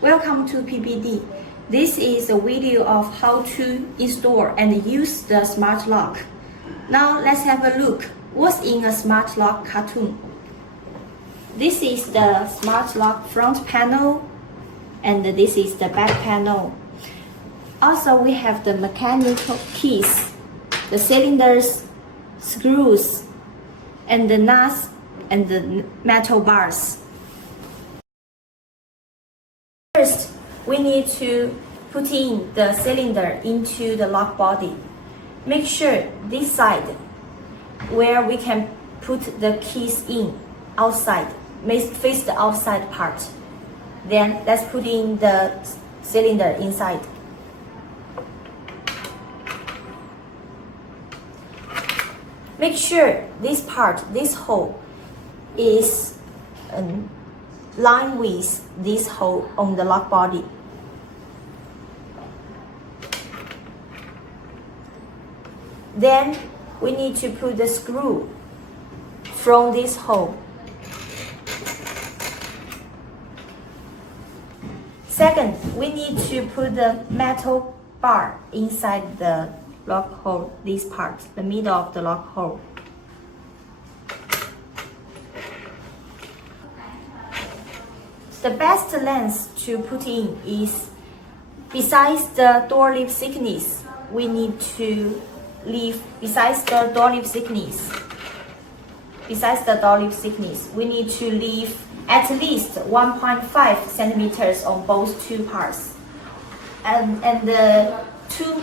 Welcome to PPD. This is a video of how to install and use the smart lock. Now let's have a look. What's in a smart lock cartoon? This is the smart lock front panel and this is the back panel. Also we have the mechanical keys, the cylinders, screws, and the nuts and the metal bars. First, we need to put in the cylinder into the lock body. Make sure this side, where we can put the keys in, outside, face the outside part. Then let's put in the cylinder inside. Make sure this part, this hole, is line with this hole on the lock body. Then we need to put the screw from this hole. Second, we need to put the metal bar inside the lock hole, this part, the middle of the lock hole. The best length to put in is, besides the door lip thickness, we need to leave, besides the door lip thickness, we need to leave at least 1.5 centimeters on both two parts, and the 2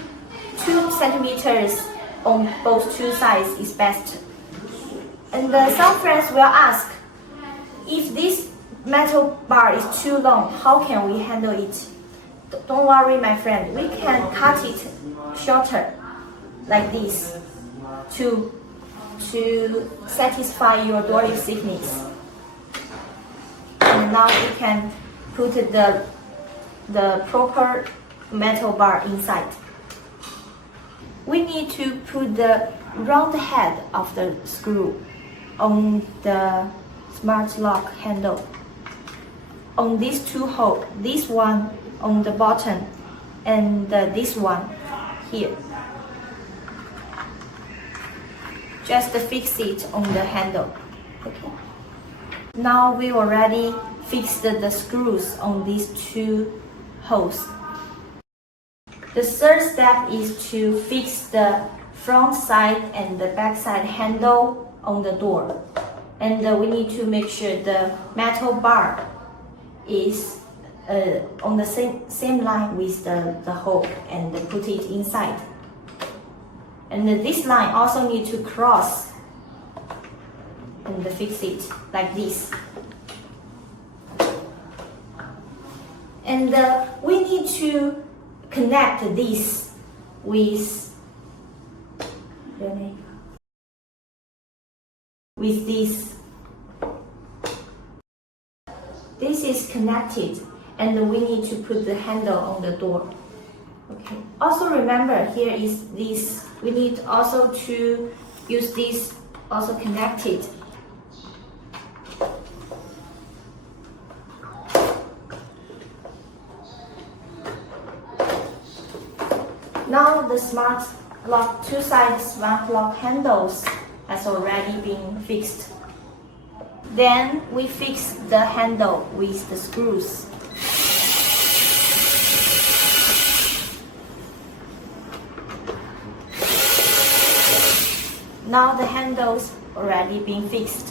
centimeters on both two sides is best. And some friends will ask, if this metal bar is too long, how can we handle it? Don't worry, my friend, we can cut it shorter, like this, to satisfy your door lip thickness. And now we can put the proper metal bar inside. We need to put the round head of the screw on the smart lock handle, on these two holes, this one on the bottom and this one here. Just fix it on the handle. Okay. Now we already fixed the screws on these two holes. The third step is to fix the front side and the back side handle on the door. And we need to make sure the metal bar is on the same line with the hole, and put it inside. And this line also need to cross and fix it like this. And we need to connect this with this. This is connected, and we need to put the handle on the door. Okay. Also remember, here is this. We need also to use this also connected. Now the smart lock, two-side smart lock handles has already been fixed. Then we fix the handle with the screws. Now the handles already been fixed.